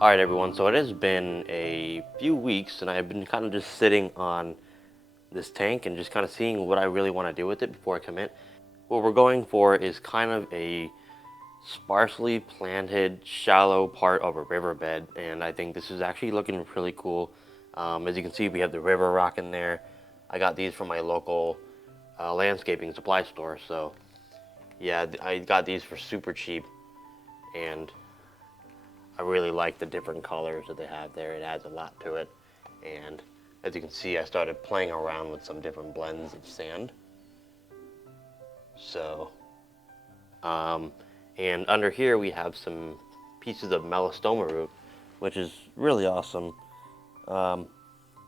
Alright everyone, so it has been a few weeks and I've been kind of just sitting on this tank and just kind of seeing what I really want to do with it before I commit. What we're going for is kind of a sparsely planted, shallow part of a riverbed, and I think this is actually looking really cool. As you can see, we have the river rock in there. I got these from my local landscaping supply store, so yeah, I got these for super cheap, and I really like the different colors that they have there. It adds a lot to it. And as you can see, I started playing around with some different blends of sand. So, and under here we have some pieces of melastoma root, which is really awesome.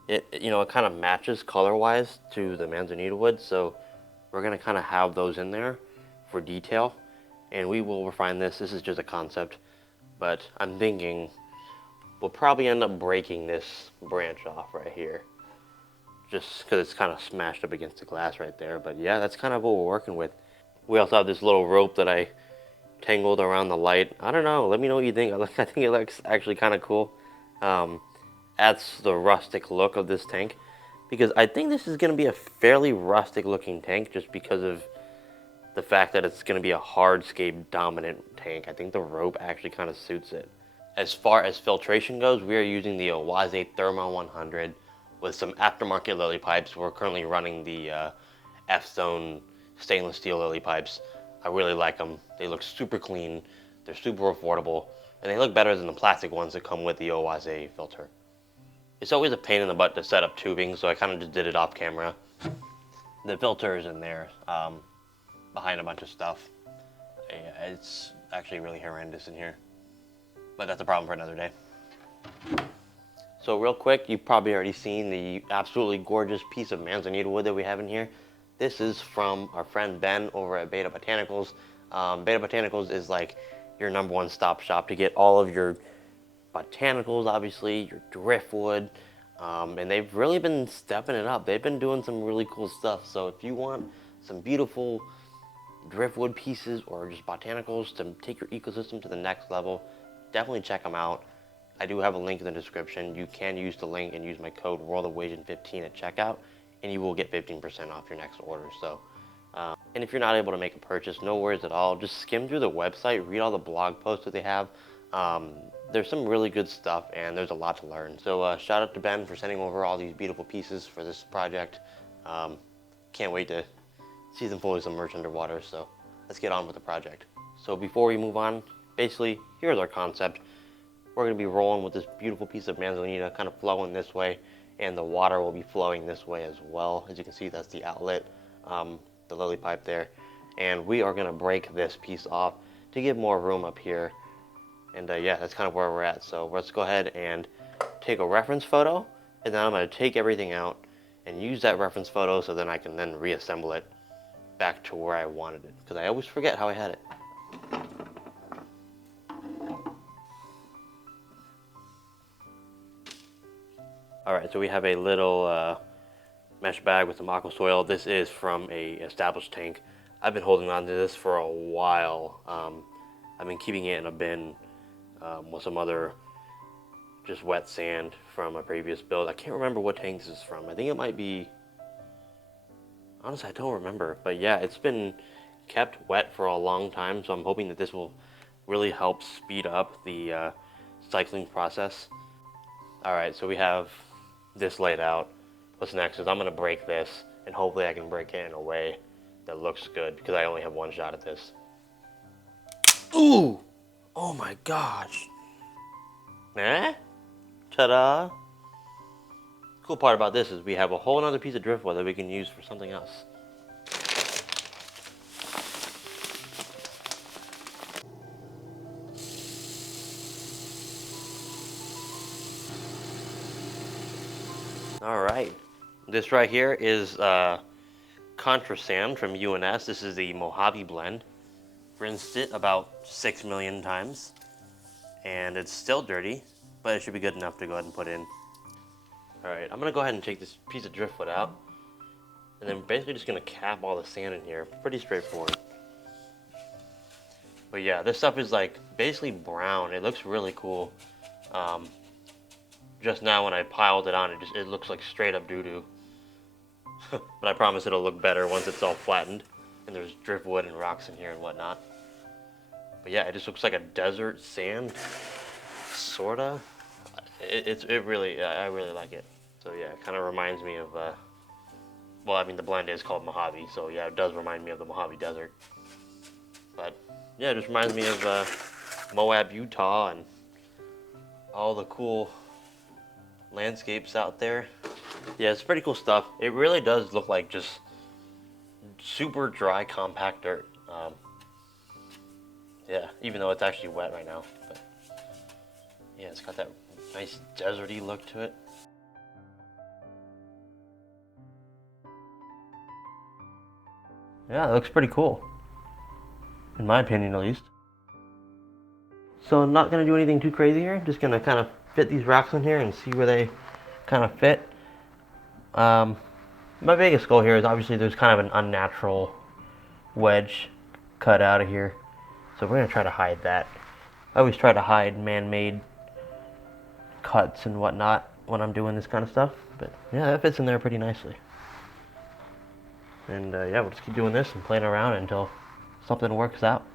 It kind of matches color-wise to the manzanita wood, so we're gonna kind of have those in there for detail, and we will refine this. This is just a concept, but I'm thinking we'll probably end up breaking this branch off right here, just because it's kind of smashed up against the glass right there. But yeah, that's kind of what we're working with. We also have this little rope that I tangled around the light. I don't know, let me know what you think. I think it looks actually kind of cool. Adds the rustic look of this tank, because I think this is going to be a fairly rustic looking tank just because of the fact that it's going to be a hardscape dominant tank. I think the rope actually kind of suits it. As far as filtration goes, we are using the Awase Thermo 100 with some aftermarket lily pipes. We're currently running the F-Zone stainless steel lily pipes. I really like them. They look super clean, they're super affordable, and they look better than the plastic ones that come with the Awase filter. It's always a pain in the butt to set up tubing, so I kind of just did it off camera. The filter is in there, behind a bunch of stuff. Yeah, it's actually really horrendous in here, but that's a problem for another day. So real quick, you've probably already seen the absolutely gorgeous piece of manzanita wood that we have in here. This is from our friend Ben over at Beta Botanicals. Beta Botanicals is like your #1 stop shop to get all of your botanicals, obviously, your driftwood, and they've really been stepping it up. They've been doing some really cool stuff. So if you want some beautiful driftwood pieces or just botanicals to take your ecosystem to the next level, definitely check them out. I do have a link in the description. You can use the link and use my code WorldOfWasion15 at checkout, and you will get 15% off your next order. So, and if you're not able to make a purchase, no worries at all. Just skim through the website, read all the blog posts that they have. There's some really good stuff, and there's a lot to learn. So shout out to Ben for sending over all these beautiful pieces for this project. Can't wait to see them fully submerged underwater, so let's get on with the project. So before we move on, basically, here's our concept. We're going to be rolling with this beautiful piece of manzanita kind of flowing this way, and the water will be flowing this way as well. As you can see, that's the outlet, the lily pipe there. And we are going to break this piece off to give more room up here. And yeah, that's kind of where we're at. So let's go ahead and take a reference photo, and then I'm going to take everything out and use that reference photo so then I can then reassemble it back to where I wanted it, because I always forget how I had it. Alright, so we have a little mesh bag with some aqua soil. This is from a established tank. I've been holding on to this for a while. I've been keeping it in a bin with some other just wet sand from a previous build. I can't remember what tank this is from. I think it might be, honestly I don't remember, but yeah, it's been kept wet for a long time, so I'm hoping that this will really help speed up the cycling process. Alright, so we have this laid out. What's next is I'm going to break this, and hopefully I can break it in a way that looks good, because I only have one shot at this. Ooh! Oh my gosh! Eh? Ta-da! Cool part about this is we have a whole other piece of driftwood that we can use for something else. Alright, this right here is Contra Sand from UNS. This is the Mojave blend. Rinsed it about 6 million times, and it's still dirty, but it should be good enough to go ahead and put in. Alright, I'm going to go ahead and take this piece of driftwood out, and then basically just going to cap all the sand in here. Pretty straightforward. But yeah, this stuff is like basically brown. It looks really cool. Just now when I piled it on, it looks like straight up doo-doo. But I promise it'll look better once it's all flattened and there's driftwood and rocks in here and whatnot. But yeah, it just looks like a desert sand, sorta. I really like it. So yeah, it kind of reminds me of, well, I mean the blend is called Mojave, so yeah, it does remind me of the Mojave Desert. But yeah, it just reminds me of Moab, Utah, and all the cool landscapes out there. Yeah, it's pretty cool stuff. It really does look like just super dry, compact dirt. Yeah, even though it's actually wet right now. But yeah, it's got that nice deserty look to it. Yeah, it looks pretty cool. In my opinion, at least. So I'm not going to do anything too crazy here. Just going to kind of fit these rocks in here and see where they kind of fit. My biggest goal here is obviously there's kind of an unnatural wedge cut out of here. So we're going to try to hide that. I always try to hide man-made cuts and whatnot when I'm doing this kind of stuff. But yeah, that fits in there pretty nicely. And yeah, we'll just keep doing this and playing around until something works out.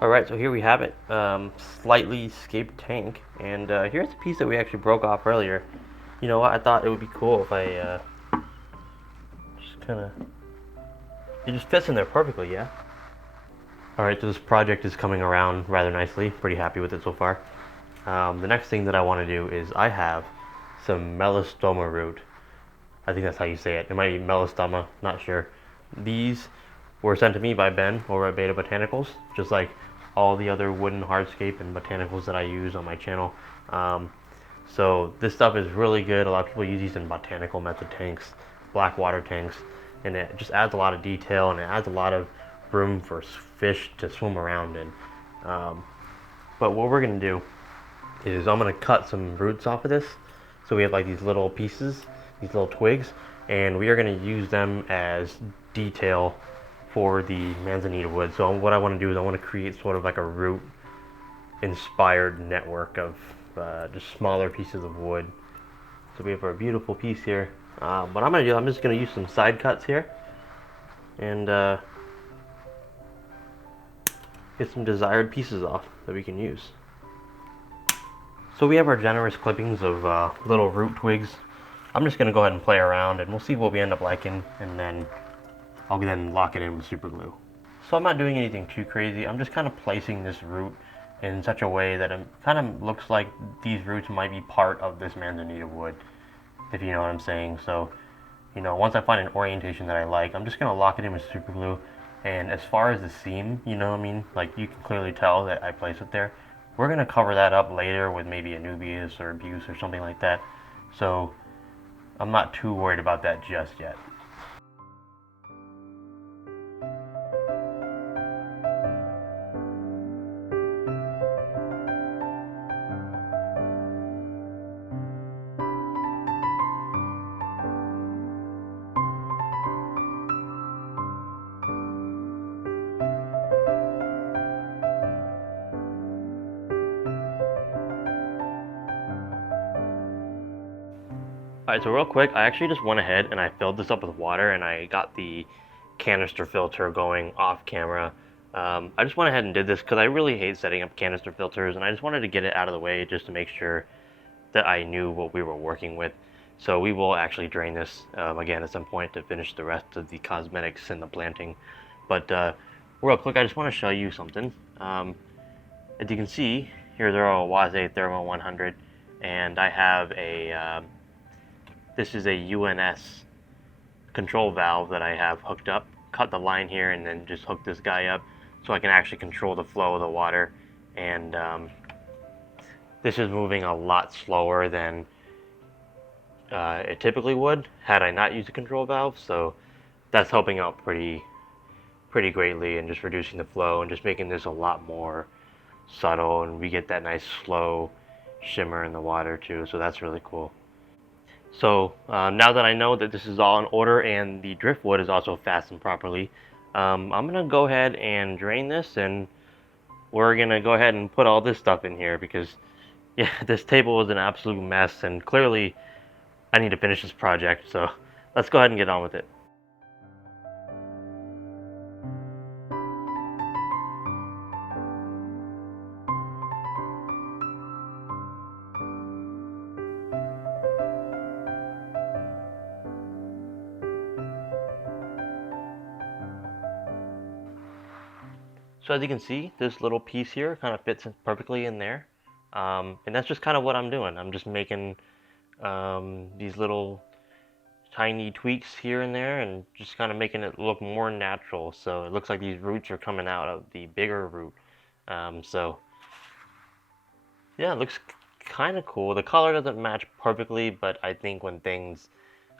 Alright, so here we have it, slightly scaped tank, and here's a piece that we actually broke off earlier. You know what, I thought it would be cool if I just kind of, it just fits in there perfectly, yeah? Alright, so this project is coming around rather nicely, pretty happy with it so far. The next thing that I want to do is I have some melastoma root. I think that's how you say it. It might be melastoma, not sure. These were sent to me by Ben over at Beta Botanicals, just like all the other wooden hardscape and botanicals that I use on my channel. So this stuff is really good. A lot of people use these in botanical method tanks, black water tanks, and it just adds a lot of detail and it adds a lot of room for fish to swim around in. But what we're gonna do is I'm gonna cut some roots off of this. So we have like these little pieces, these little twigs, and we are gonna use them as detail for the manzanita wood. So what I want to do is I want to create sort of like a root inspired network of just smaller pieces of wood. So we have our beautiful piece here. What I'm just going to use some side cuts here and get some desired pieces off that we can use. So we have our generous clippings of little root twigs. I'm just going to go ahead and play around and we'll see what we end up liking, and then I'll then lock it in with super glue. So I'm not doing anything too crazy. I'm just kind of placing this root in such a way that it kind of looks like these roots might be part of this manzanita wood, if you know what I'm saying. So, you know, once I find an orientation that I like, I'm just going to lock it in with super glue. And as far as the seam, you know what I mean? Like, you can clearly tell that I placed it there. We're going to cover that up later with maybe a Nubius or Abuse or something like that. So I'm not too worried about that just yet. Alright, so real quick, I actually just went ahead and I filled this up with water and I got the canister filter going off camera. I just went ahead and did this because I really hate setting up canister filters, and I just wanted to get it out of the way just to make sure that I knew what we were working with. So we will actually drain this again at some point to finish the rest of the cosmetics and the planting. But real quick, I just want to show you something. As you can see, here's our Waze Thermo 100, and I have a this is a UNS control valve that I have hooked up. Cut the line here and then just hook this guy up so I can actually control the flow of the water. And this is moving a lot slower than it typically would had I not used the control valve. So that's helping out pretty greatly and just reducing the flow and just making this a lot more subtle, and we get that nice slow shimmer in the water too. So that's really cool. So now that I know that this is all in order and the driftwood is also fastened properly, I'm gonna go ahead and drain this, and we're gonna go ahead and put all this stuff in here because yeah, this table was an absolute mess, and clearly I need to finish this project. So let's go ahead and get on with it. So as you can see, this little piece here kind of fits perfectly in there. And that's just kind of what I'm doing. I'm just making these little tiny tweaks here and there and just kind of making it look more natural. So it looks like these roots are coming out of the bigger root. So yeah, it looks kind of cool. The color doesn't match perfectly, but I think when things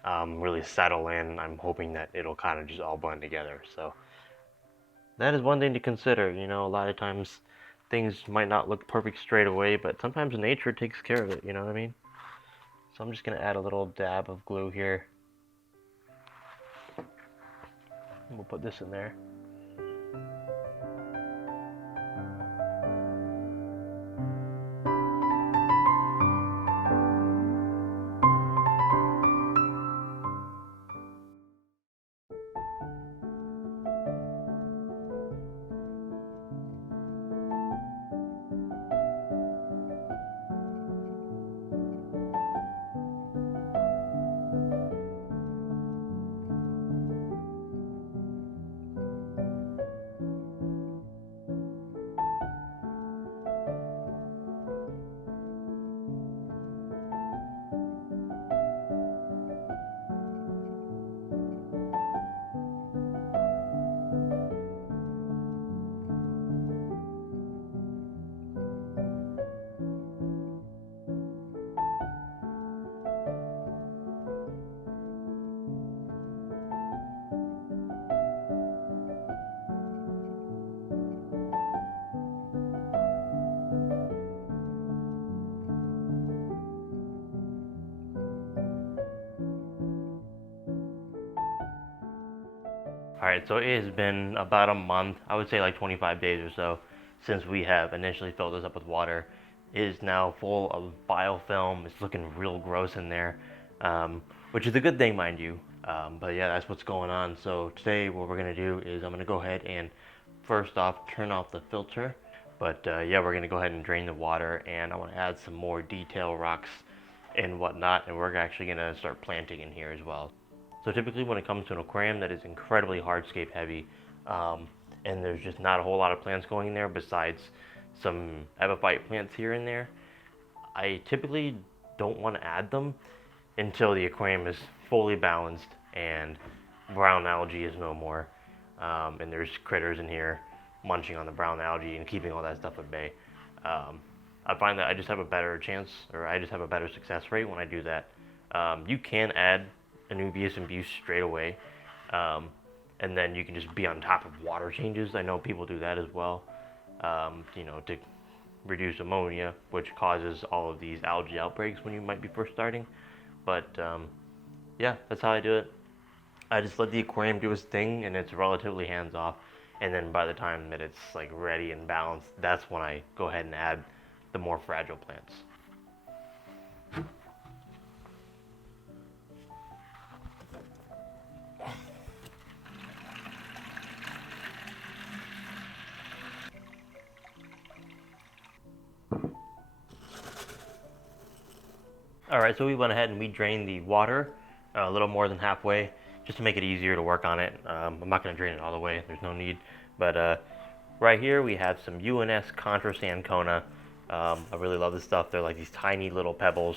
really settle in, I'm hoping that it'll kind of just all blend together. So that is one thing to consider. You know, a lot of times things might not look perfect straight away, but sometimes nature takes care of it, you know what I mean? So I'm just going to add a little dab of glue here. And we'll put this in there. Alright, so it has been about a month, I would say like 25 days or so, since we have initially filled this up with water. It is now full of biofilm. It's looking real gross in there, which is a good thing, mind you. But yeah, that's what's going on. So today what we're going to do is I'm going to go ahead and first off turn off the filter. But yeah, we're going to go ahead and drain the water, and I want to add some more detail rocks and whatnot, and we're actually going to start planting in here as well. So typically when it comes to an aquarium that is incredibly hardscape heavy, and there's just not a whole lot of plants going in there besides some epiphyte plants here and there, I typically don't want to add them until the aquarium is fully balanced and brown algae is no more, and there's critters in here munching on the brown algae and keeping all that stuff at bay. I find that I just have a better chance, or I just have a better success rate when I do that. You can add Anubias and Buse straight away, and then you can just be on top of water changes. I know people do that as well, you know, to reduce ammonia, which causes all of these algae outbreaks when you might be first starting. But yeah, that's how I do it. I just let the aquarium do its thing, and it's relatively hands-off. And then by the time that it's like ready and balanced, that's when I go ahead and add the more fragile plants. Alright, so we went ahead and we drained the water a little more than halfway, just to make it easier to work on it. I'm not going to drain it all the way, there's no need. But right here we have some UNS Contra Sancona. I really love this stuff. They're like these tiny little pebbles,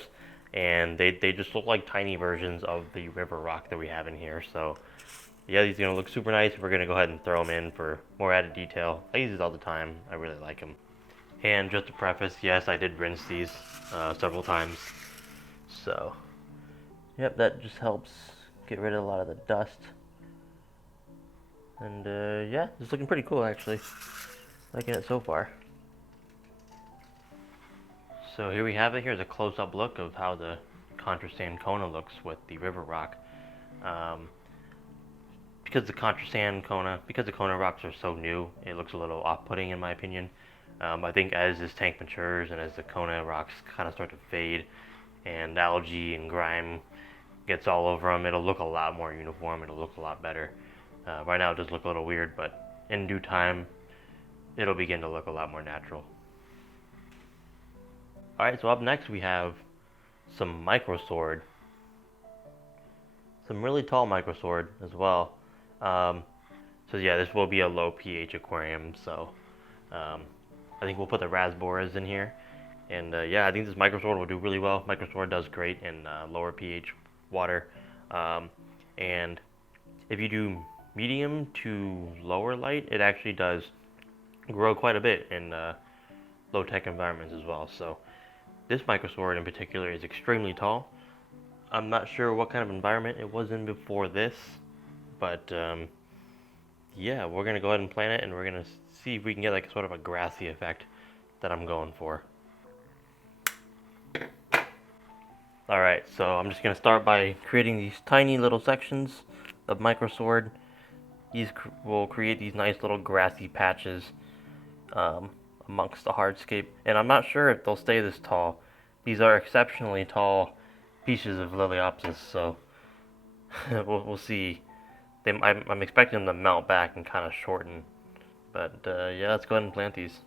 and they just look like tiny versions of the river rock that we have in here. So yeah, these are going to look super nice. We're going to go ahead and throw them in for more added detail. I use these all the time. I really like them. And just to preface, yes, I did rinse these several times. So Yep, that just helps get rid of a lot of the dust. And yeah, it's looking pretty cool actually. Liking it so far. So here we have it. Here's a close-up look of how the contrasand Kona looks with the river rock. Um, because the Kona rocks are so new, it looks a little off-putting in my opinion. I think as this tank matures and as the Kona rocks kind of start to fade and algae and grime gets all over them, it'll look a lot more uniform. It'll look a lot better. Right now it does look a little weird, but in due time, it'll begin to look a lot more natural. Alright, so up next we have some microsword. Some really tall microsword as well. So yeah, this will be a low pH aquarium, so I think we'll put the rasboras in here. And yeah, I think this microsword will do really well. Microsword does great in lower pH water. And if you do medium to lower light, it actually does grow quite a bit in low tech environments as well. So this microsword in particular is extremely tall. I'm not sure what kind of environment it was in before this, but yeah, we're gonna go ahead and plant it, and we're gonna see if we can get like sort of a grassy effect that I'm going for. Alright, so I'm just gonna start by creating these tiny little sections of microsword. These will create these nice little grassy patches amongst the hardscape, and I'm not sure if they'll stay this tall. These are exceptionally tall pieces of Liliopsis, so we'll see. I'm expecting them to melt back and kind of shorten, but yeah, let's go ahead and plant these.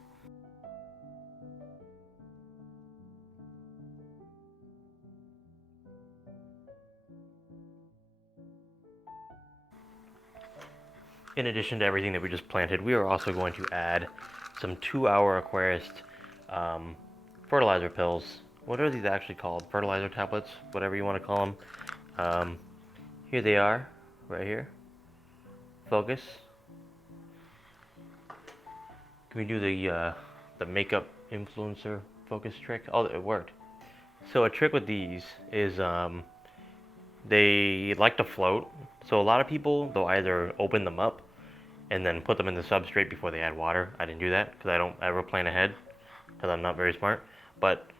In addition to everything that we just planted, we are also going to add some 2-hour Aquarist fertilizer pills. What are these actually called? Fertilizer tablets, whatever you want to call them. Here they are, right here. Focus. Can we do the makeup influencer focus trick? Oh, it worked. So a trick with these is they like to float. So a lot of people, they'll either open them up and then put them in the substrate before they add water. I didn't do that because I don't ever plan ahead because I'm not very smart. But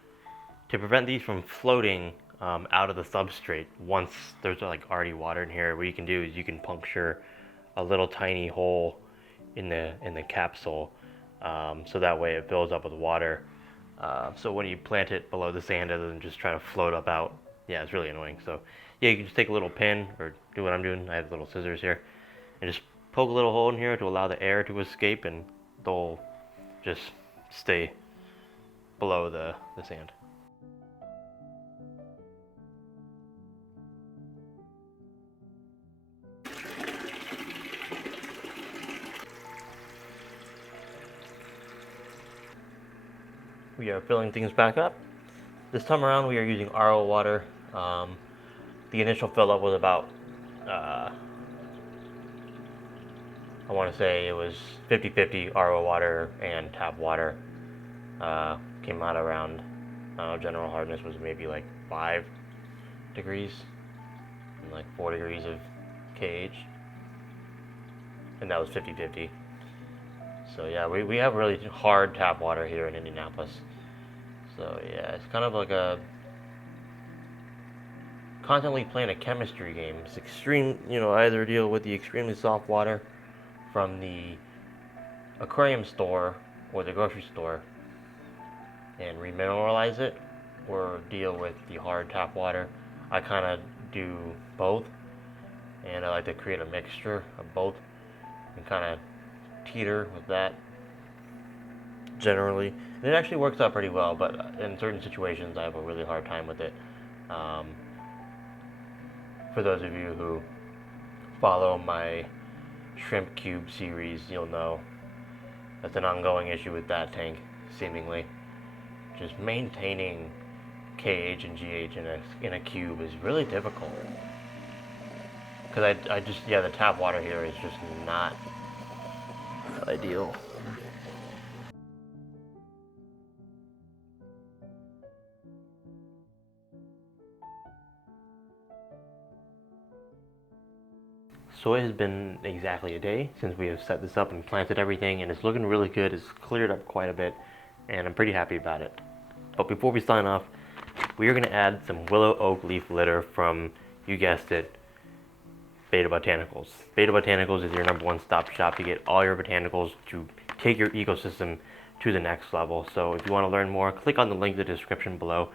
to prevent these from floating out of the substrate, once there's like already water in here, what you can do is you can puncture a little tiny hole in the capsule, so that way it fills up with water. So when you plant it below the sand, it doesn't just try to float up out. Yeah, it's really annoying. So yeah, you can just take a little pin or do what I'm doing. I have little scissors here, and just poke a little hole in here to allow the air to escape, and they'll just stay below the sand. We are filling things back up. This time around we are using RO water. The initial fill up was about, I want to say it was 50-50 RO water and tap water. Came out around, general hardness was maybe like 5 degrees and like 4 degrees of KH. And that was 50-50. So yeah, we have really hard tap water here in Indianapolis. So yeah, it's kind of like a constantly playing a chemistry game. It's extreme, either deal with the extremely soft water from the aquarium store or the grocery store and remineralize it, or deal with the hard tap water. I kind of do both, and I like to create a mixture of both and kind of teeter with that generally. And it actually works out pretty well, but in certain situations I have a really hard time with it. For those of you who follow my shrimp cube series, you'll know that's an ongoing issue with that tank, seemingly. Just maintaining KH and GH in a cube is really difficult. Because I just, the tap water here is just not ideal. So it has been exactly a day since we have set this up and planted everything, and it's looking really good. It's cleared up quite a bit, and I'm pretty happy about it. But before we sign off, we are going to add some willow oak leaf litter from, you guessed it, Beta Botanicals. Beta Botanicals is your #1 stop shop to get all your botanicals to take your ecosystem to the next level. So if you want to learn more, click on the link in the description below.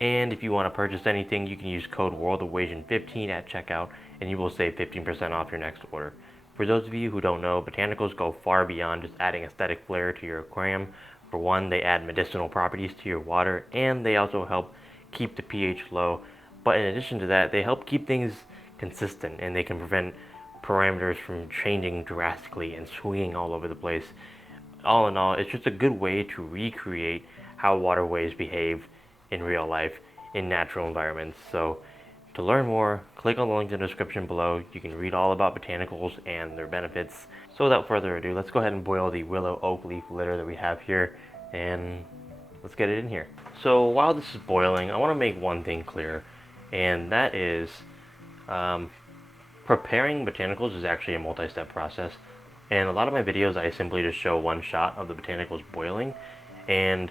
And if you want to purchase anything, you can use code WorldOfWasion15 at checkout, and you will save 15% off your next order. For those of you who don't know, botanicals go far beyond just adding aesthetic flair to your aquarium. For one, they add medicinal properties to your water, and they also help keep the pH low. But in addition to that, they help keep things consistent, and they can prevent parameters from changing drastically and swinging all over the place. All in all, it's just a good way to recreate how waterways behave in real life in natural environments. So to learn more, click on the link in the description below. You can read all about botanicals and their benefits. So without further ado, let's go ahead and boil the willow oak leaf litter that we have here, and let's get it in here. So while this is boiling, I want to make one thing clear, and that is preparing botanicals is actually a multi-step process. And a lot of my videos, I simply just show one shot of the botanicals boiling, and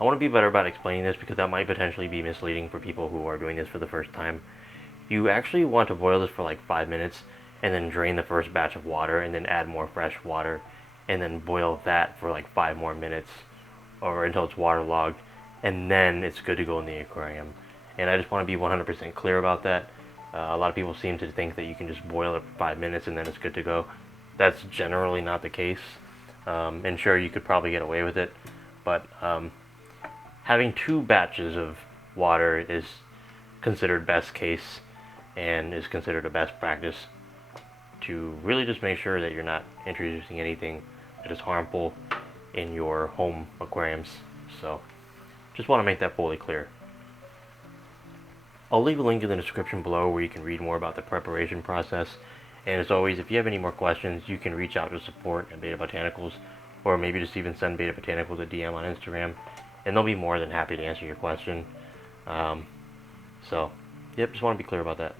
I want to be better about explaining this because that might potentially be misleading for people who are doing this for the first time. You actually want to boil this for like 5 minutes and then drain the first batch of water and then add more fresh water and then boil that for like 5 more minutes or until it's waterlogged, and then it's good to go in the aquarium. And I just want to be 100% clear about that. A lot of people seem to think that you can just boil it for 5 minutes and then it's good to go. That's generally not the case. And sure, you could probably get away with it, but having 2 batches of water is considered best case and is considered a best practice to really just make sure that you're not introducing anything that is harmful in your home aquariums. So just want to make that fully clear. I'll leave a link in the description below where you can read more about the preparation process. And as always, if you have any more questions, you can reach out to support at Beta Botanicals, or maybe just even send Beta Botanicals a DM on Instagram, and they'll be more than happy to answer your question. So, yep, just want to be clear about that.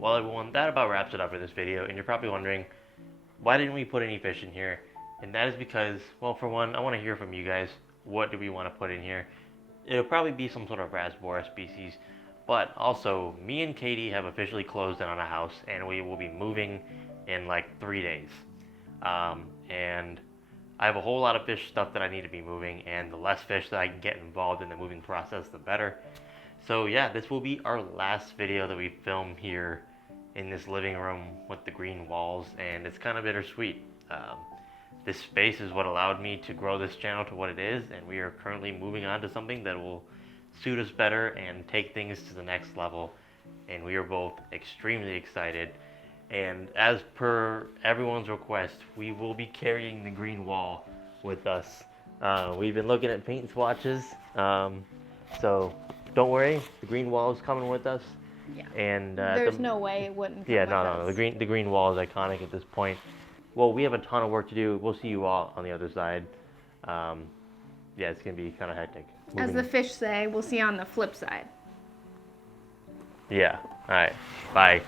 Well everyone, that about wraps it up for this video, and you're probably wondering, why didn't we put any fish in here? And that is because, well, for one, I want to hear from you guys. What do we want to put in here? It'll probably be some sort of Rasbora species, but also, me and Katie have officially closed in on a house, and we will be moving in like 3 days. And I have a whole lot of fish stuff that I need to be moving, and the less fish that I can get involved in the moving process, the better. So yeah, this will be our last video that we film here in this living room with the green walls, and it's kind of bittersweet. This space is what allowed me to grow this channel to what it is, and we are currently moving on to something that will suit us better and take things to the next level, and we are both extremely excited. And as per everyone's request, we will be carrying the green wall with us. We've been looking at paint swatches, so don't worry, the green wall is coming with us. Yeah. And there's no way it wouldn't come yeah, with no, us. the green wall is iconic at this point. Well, we have a ton of work to do. We'll see you all on the other side. Yeah, it's gonna be kind of hectic. As the fish say, we'll see you on the flip side. Yeah. All right. Bye.